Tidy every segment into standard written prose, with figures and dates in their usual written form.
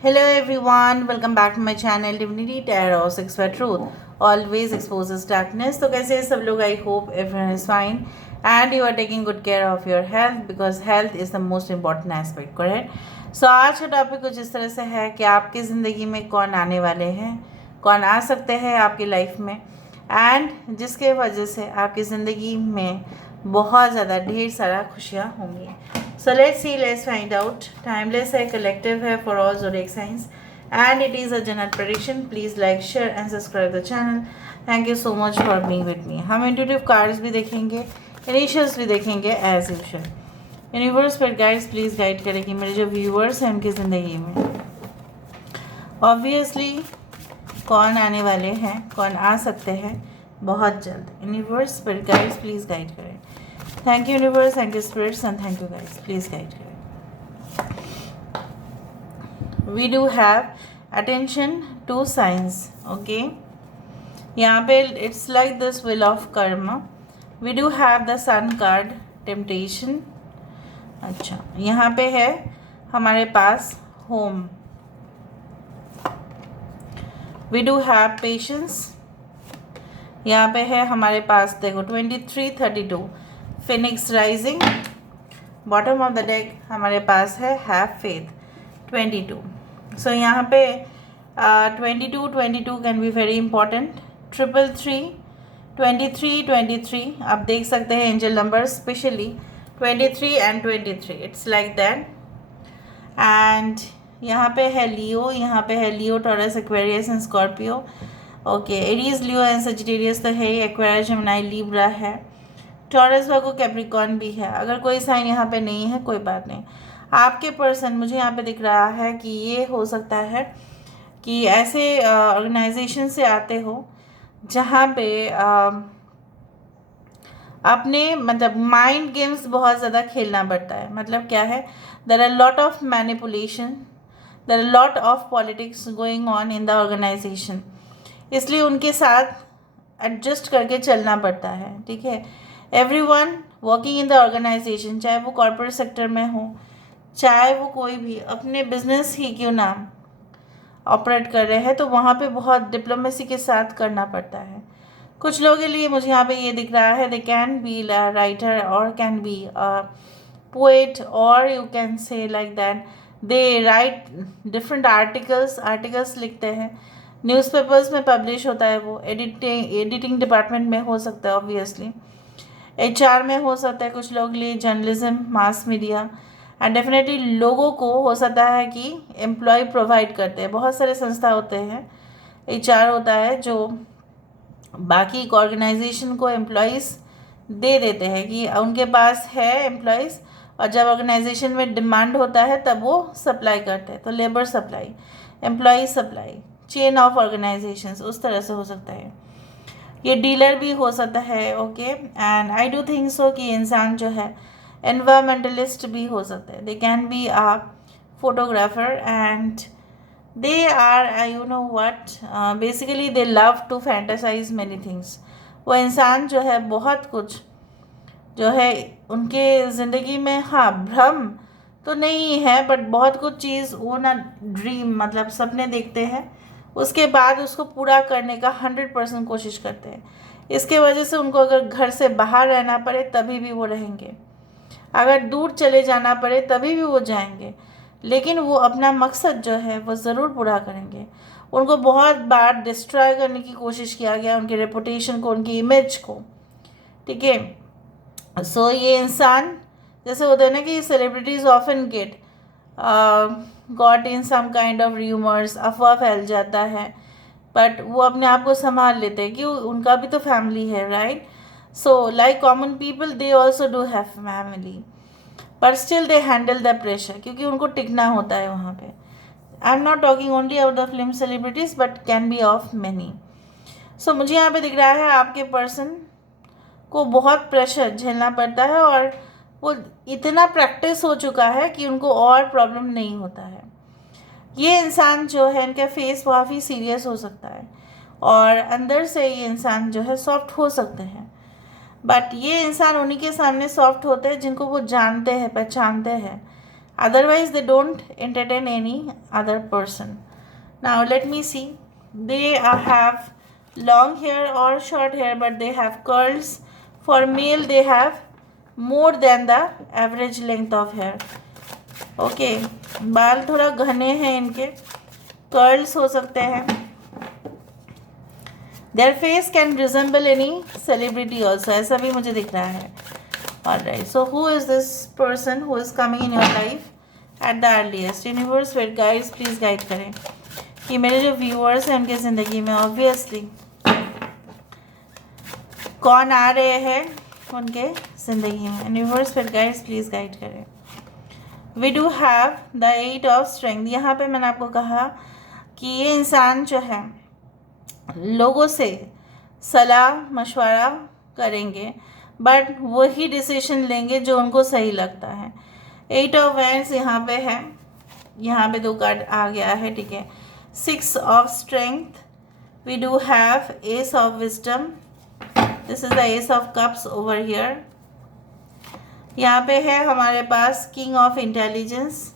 Hello everyone, welcome back to my channel Divinity Tarot 6 for Truth. Always exposes darkness. तो कैसे हैं सब लोग? I hope everyone is fine and you are taking good care of your health because health is the most important aspect, correct? So आज का topic कुछ इस तरह से है कि आपकी ज़िंदगी में कौन आने वाले हैं, कौन आ सकते हैं आपकी लाइफ में एंड जिसके वजह से आपकी ज़िंदगी में बहुत ज़्यादा ढेर सारा खुशियाँ होंगी. So let's see, let's find out. Timeless है, collective है for all zodiac signs and it is a general prediction. Please like, share and subscribe the channel. Thank you so much for being with me. हम intuitive cards भी देखेंगे, initials भी देखेंगे as usual. Universe पर guides please guide करेगी मेरे जो viewers हैं उनकी ज़िंदगी में. ऑब्वियसली कौन आने वाले हैं, कौन आ सकते हैं बहुत जल्द. यूनिवर्स पर गाइड्स प्लीज़ गाइड करें. Thank you universe, thank you spirits and thank you guys. Please guide करें. We do have attention to science. Okay, यहाँ पे it's like this wheel of karma. We do have the sun card, temptation. अच्छा, यहाँ पे है हमारे पास home. We do have patience. यहाँ पे है हमारे पास देखो 2332 phoenix rising. Bottom of the deck हमारे पास है हैव फेथ 22. सो यहाँ पे 22 कैन बी वेरी इंपॉर्टेंट. 333 23 आप देख सकते हैं angel number specially 23 and 23. It's like that. And यहाँ पे है लियो, यहाँ पे है Leo, Taurus, Aquarius and Scorpio. Okay, Aries, Leo and Sagittarius तो है ही. एक्वेरियस, जेमिनी, लिब्रा है. टॉरस, वर्गो, कैप्रिकॉर्न भी है. अगर कोई साइन यहाँ पे नहीं है कोई बात नहीं. आपके पर्सन मुझे यहाँ पे दिख रहा है कि ये हो सकता है कि ऐसे ऑर्गेनाइजेशन से आते हो जहाँ पे अपने मतलब माइंड गेम्स बहुत ज़्यादा खेलना पड़ता है. मतलब क्या है, there are lot of manipulation, there are lot of politics going on in the organisation. इसलिए उनके साथ एडजस्ट करके चलना पड़ता है. ठीक है, everyone working in the organisation, चाहे वो कॉर्पोरेट सेक्टर में हो, चाहे वो कोई भी अपने बिजनेस ही क्यों ना ऑपरेट कर रहे हैं, तो वहाँ पे बहुत डिप्लोमेसी के साथ करना पड़ता है. कुछ लोगों के लिए मुझे यहाँ पे ये दिख रहा है, दे कैन बी राइटर और कैन बी पोएट और you can say like that they right different articles लिखते हैं. न्यूज़पेपर्स में पब्लिश होता है वो. एडिटिंग डिपार्टमेंट में हो सकता है, ऑब्वियसली HR में हो सकता है कुछ लोग लिए, journalism, mass media and definitely लोगों को हो सकता है कि एम्प्लॉय प्रोवाइड करते हैं. बहुत सारे संस्था होते हैं, HR होता है जो बाकी ऑर्गेनाइजेशन को एम्प्लॉयज़ दे देते हैं कि उनके पास है एम्प्लॉयज़, और जब ऑर्गेनाइजेशन में डिमांड होता है तब वो सप्लाई करते हैं. तो labour supply, employ supply, chain of organisations उस तरह से हो सकता है. ये डीलर भी हो सकता है. Okay, and I do think so कि इंसान जो है एनवायरमेंटलिस्ट भी हो सकते हैं. They can be a photographer and they are you know what basically they love to fantasise many things. वो इंसान जो है बहुत कुछ जो है उनके ज़िंदगी में, हाँ भ्रम तो नहीं है बट बहुत कुछ चीज़ वो ना ड्रीम मतलब सपने देखते हैं, उसके बाद उसको पूरा करने का 100% कोशिश करते हैं. इसके वजह से उनको अगर घर से बाहर रहना पड़े तभी भी वो रहेंगे, अगर दूर चले जाना पड़े तभी भी वो जाएंगे, लेकिन वो अपना मकसद जो है वो ज़रूर पूरा करेंगे. उनको बहुत बार डिस्ट्रॉय करने की कोशिश किया गया, उनकी रेपुटेशन को, उनकी इमेज को. ठीक है, सो ये इंसान जैसे होता है ना कि celebrities often get got in some kind of rumours, अफवाह फैल जाता है, बट वो अपने आप को संभाल लेते हैं कि उनका भी तो फैमिली है, right. So like common people they also do have family, but still they handle the pressure क्योंकि उनको टिकना होता है वहाँ पे. I am not talking only about the film celebrities but can be of many. So मुझे यहाँ पे दिख रहा है आपके पर्सन को बहुत प्रेशर झेलना पड़ता है और वो इतना प्रैक्टिस हो चुका है कि उनको और प्रॉब्लम नहीं होता है. ये इंसान जो है इनका फेस काफ़ी सीरियस हो सकता है और अंदर से ये इंसान जो है सॉफ्ट हो सकते हैं, बट ये इंसान उन्हीं के सामने सॉफ्ट होते हैं जिनको वो जानते हैं, पहचानते हैं. otherwise they don't entertain any other person. Now let me see, they have long hair or short hair, but they have curls. For male they have more than the average length of hair. Okay, बाल थोड़ा घने हैं इनके, curls हो सकते हैं. Their face can resemble any celebrity also, ऐसा भी मुझे दिख रहा है. Alright, so who is this person who is coming in your life at the earliest? Universe with guides please guide करें कि मेरे जो व्यूअर्स हैं उनकी ज़िंदगी में ऑब्वियसली कौन आ रहे हैं उनके ज़िंदगी में. Universe with guides please guide करें. We do have the 8 of strength. यहाँ पे मैंने आपको कहा कि ये इंसान जो है लोगों से सलाह मशवरा करेंगे, बट वही डिसीजन लेंगे जो उनको सही लगता है. 8 ऑफ वैंड्स यहाँ पे है, यहाँ पे 2 कार्ड आ गया है, ठीक है. 6 of strength. We do have ace of wisdom. This is the ace of cups over here. यहाँ पे है हमारे पास king of intelligence.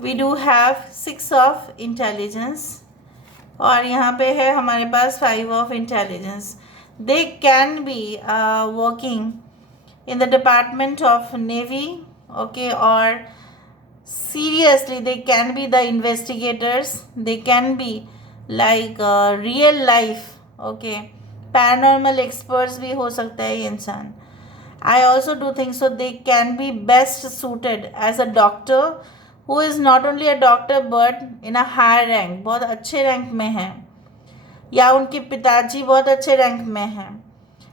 We do have 6 of intelligence. और यहाँ पे है हमारे पास 5 of intelligence. They can be working in the department of navy, okay, और seriously they can be the investigators, they can be like real life, okay, paranormal experts भी हो सकता है ये इंसान. I also do think so they can be best suited as a doctor who is not only a doctor but in a higher rank, बहुत अच्छे rank में है, या उनके पिताजी बहुत अच्छे रैंक में हैं.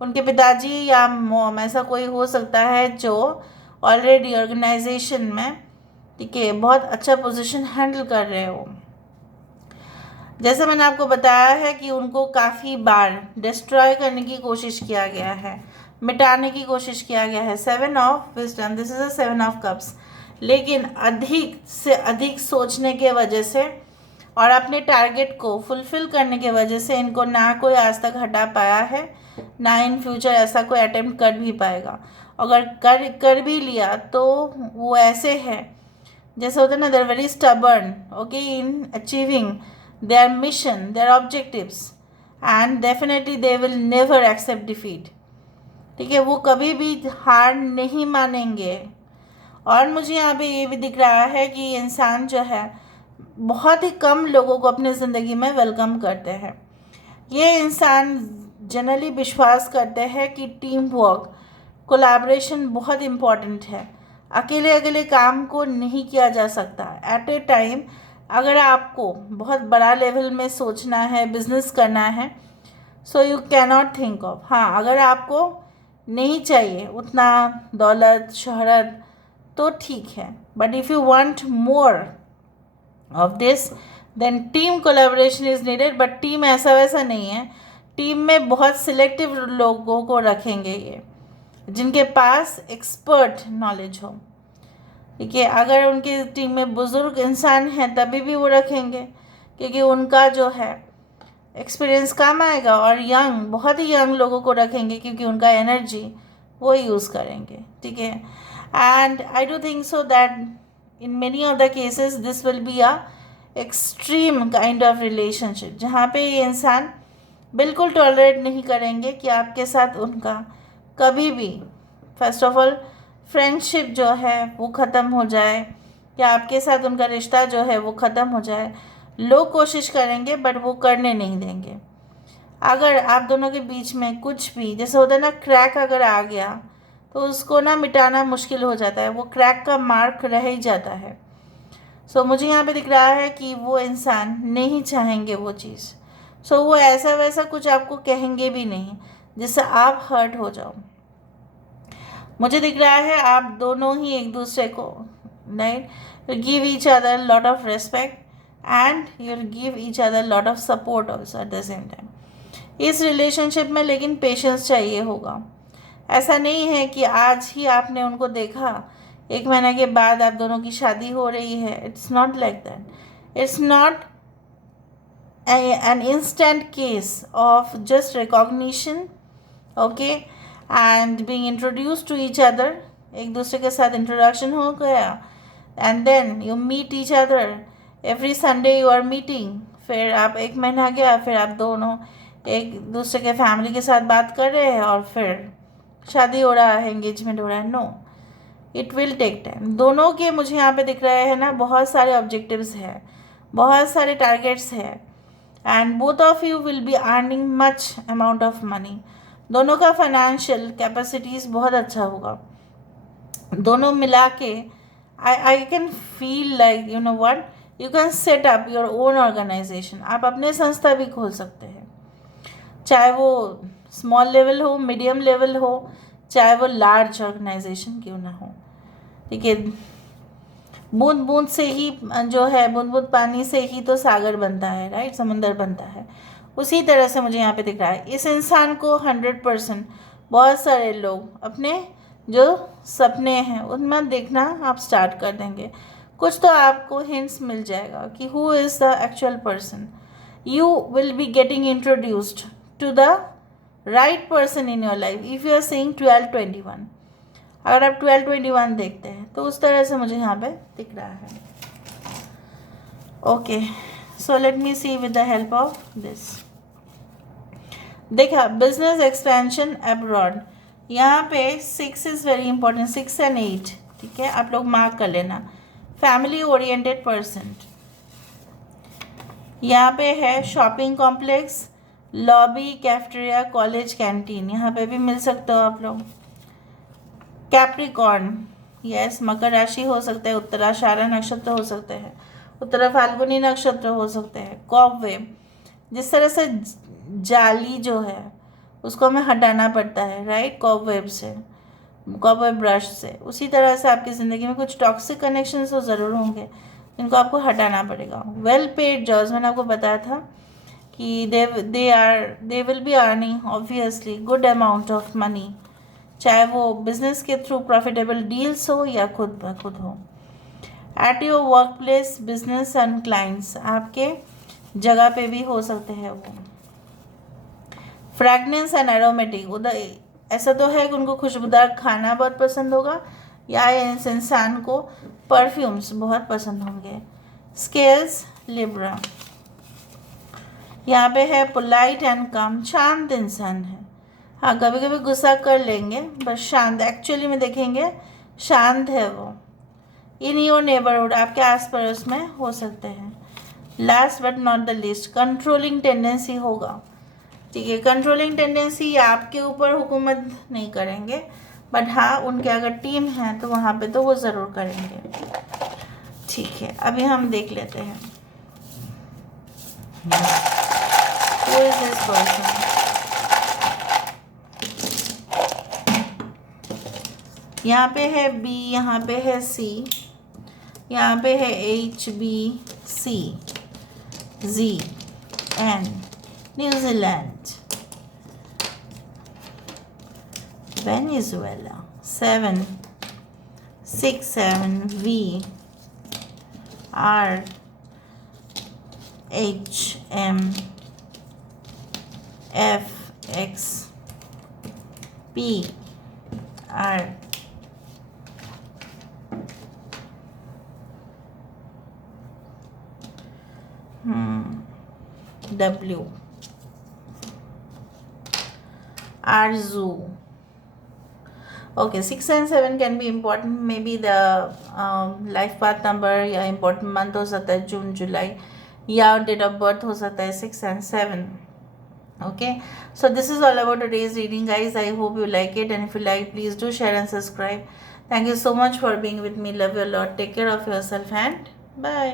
उनके पिताजी या मॉम, ऐसा कोई हो सकता है जो ऑलरेडी ऑर्गेनाइजेशन में, ठीक है, बहुत अच्छा पोजीशन हैंडल कर रहे हो. जैसे मैंने आपको बताया है कि उनको काफ़ी बार डिस्ट्रॉय करने की कोशिश किया गया है, मिटाने की कोशिश किया गया है. 7 of wisdom, this is a 7 of cups. लेकिन अधिक से अधिक सोचने के वजह से और अपने टारगेट को फुलफ़िल करने के वजह से इनको ना कोई आज तक हटा पाया है, ना इन फ्यूचर ऐसा कोई अटेम्प्ट कर भी पाएगा. अगर कर भी लिया तो वो ऐसे है जैसे होता है ना, they are very stubborn, okay, in achieving their mission, their objectives, and definitely they will never accept defeat. ठीक है, वो कभी भी हार नहीं मानेंगे. और मुझे यहाँ पे ये भी दिख रहा है कि इंसान जो है बहुत ही कम लोगों को अपनी ज़िंदगी में वेलकम करते हैं. ये इंसान जनरली विश्वास करते हैं कि टीम वर्क, कोलैबोरेशन बहुत इम्पॉर्टेंट है. अकेले अकेले काम को नहीं किया जा सकता. एट ए टाइम अगर आपको बहुत बड़ा लेवल में सोचना है, बिजनेस करना है, so you cannot think of, हाँ, अगर आपको नहीं चाहिए उतना दौलत शोहरत तो ठीक है, but if you want more of this then team collaboration is needed. But team ऐसा वैसा नहीं है. टीम में बहुत सिलेक्टिव लोगों को रखेंगे ये, जिनके पास एक्सपर्ट नॉलेज हो. ठीक है, अगर उनकी टीम में बुज़ुर्ग इंसान हैं तभी भी वो रखेंगे, क्योंकि उनका जो है एक्सपीरियंस काम आएगा. और यंग, बहुत ही यंग लोगों को रखेंगे क्योंकि उनका एनर्जी वो यूज़ करेंगे. ठीक है, and I do think so that in many of the cases this will be a extreme kind of relationship, जहाँ पे ये इंसान बिल्कुल टॉलरेट नहीं करेंगे कि आपके साथ उनका कभी भी, फर्स्ट ऑफ ऑल, फ्रेंडशिप जो है वो ख़त्म हो जाए, या आपके साथ उनका रिश्ता जो है वो ख़त्म हो जाए. लोग कोशिश करेंगे बट वो करने नहीं देंगे. अगर आप दोनों के बीच में कुछ भी, जैसे होता है ना, क्रैक अगर आ गया तो उसको ना मिटाना मुश्किल हो जाता है, वो क्रैक का मार्क रह ही जाता है. सो मुझे यहाँ पे दिख रहा है कि वो इंसान नहीं चाहेंगे वो चीज़. सो वो ऐसा वैसा कुछ आपको कहेंगे भी नहीं जिससे आप हर्ट हो जाओ. मुझे दिख रहा है आप दोनों ही एक दूसरे को, right, give each other lot of respect and you give each other lot of support also at the same time. इस रिलेशनशिप में लेकिन पेशेंस चाहिए होगा. ऐसा नहीं है कि आज ही आपने उनको देखा, 1 महीने के बाद आप दोनों की शादी हो रही है. It's not like that. It's not an instant case of just recognition, okay, and being introduced to each other. एक दूसरे के साथ इंट्रोडक्शन हो गया, and then you meet each other every Sunday, you are meeting. फिर आप 1 महीना गया, फिर आप दोनों एक दूसरे के फैमिली के साथ बात कर रहे हैं और फिर शादी हो रहा है, एंगेजमेंट हो रहा है। No, it will take time. दोनों के मुझे यहाँ पे दिख रहे हैं ना, बहुत सारे ऑब्जेक्टिव्स हैं, बहुत सारे टारगेट्स हैं, and both of you will be earning much amount of money. दोनों का फाइनेंशियल कैपेसिटीज़ बहुत अच्छा होगा। दोनों मिला के I can feel like, you know what, you can set up your own organisation. आप अपने संस्था भी खोल सकते हैं, चाहे वो स्मॉल लेवल हो, मीडियम लेवल हो, चाहे वो लार्ज ऑर्गेनाइजेशन क्यों ना हो। ठीक है, बूंद बूंद से ही जो है, बूंद बूंद पानी से ही तो सागर बनता है, राइट, समुंदर बनता है। उसी तरह से मुझे यहाँ पे दिख रहा है इस इंसान को 100%, बहुत सारे लोग अपने जो सपने हैं उनमें देखना आप स्टार्ट कर देंगे। कुछ तो आपको हिंट्स मिल जाएगा कि who is the actual person. You will be getting introduced to the right person in your life if you are saying 1221। अगर आप 1221 देखते हैं तो उस तरह से मुझे यहाँ पे दिख रहा है। Okay, so let me see with the help of this. देखा, बिजनेस एक्सपेंशन अब्रॉड, यहाँ पे 6 इज़ वेरी इंपॉर्टेंट, 6 and 8। ठीक है, आप लोग मार्क कर लेना। फैमिली ओरिएंटेड पर्सन, यहाँ पे है shopping complex, lobby, cafeteria, college canteen, यहाँ पे भी मिल सकते हो आप लोग। कैप्रिकॉर्न, यस, मकर राशि हो सकता है, उत्तराषाढ़ा नक्षत्र हो सकते हैं, उत्तरा फाल्गुनी नक्षत्र हो सकते हैं। कॉबवेब, जिस तरह से जाली जो है उसको हमें हटाना पड़ता है, राइट, कॉबवेब से, कॉबवेब ब्रश से, उसी तरह से आपकी ज़िंदगी में कुछ टॉक्सिक कनेक्शंस तो ज़रूर होंगे जिनको आपको हटाना पड़ेगा। वेल पेड जॉब्स, मैंने आपको बताया था कि they will be earning obviously good amount of money, चाहे वो बिजनेस के थ्रू प्रॉफिटेबल डील्स हो या खुद ब खुद हो। At your work place, business and clients, आपके जगह पे भी हो सकते हैं वो। फ्रैगनेंस एंड एरोमेटिक, उधर ऐसा तो है कि उनको खुशबूदार खाना बहुत पसंद होगा या इस इंसान को परफ्यूम्स बहुत पसंद होंगे। स्केल्स, लिब्रा, यहाँ पे है पोलाइट एंड कम, शांत इंसान है। हाँ, कभी कभी गुस्सा कर लेंगे, बस शांत, एक्चुअली में देखेंगे शांत है वो। इन योर नेबरहुड, आपके आस पड़ोस में हो सकते हैं। Last but not the least, controlling tendency होगा। ठीक है, कंट्रोलिंग टेंडेंसी आपके ऊपर हुकूमत नहीं करेंगे, बट हाँ उनके अगर टीम है तो वहाँ पे तो वो ज़रूर करेंगे। ठीक है, अभी हम देख लेते हैं Who is this person? यहाँ पे है B, यहाँ पे है C, यहाँ पे है H, B, C, Z, N, New Zealand, Venezuela, 7, 6, 7, V, R, H, M, F, X, P, R, W, Arzu. Okay, 6 and 7 can be important. Maybe the life path number या important month हो सकता है जून जुलाई, या date of birth हो सकता है 6 and 7. Okay, so this is all about today's reading, guys. I hope you like it, and if you like, please do share and subscribe. Thank you so much for being with me. Love you a lot. Take care of yourself and bye.